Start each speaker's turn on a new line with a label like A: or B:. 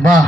A: বাহ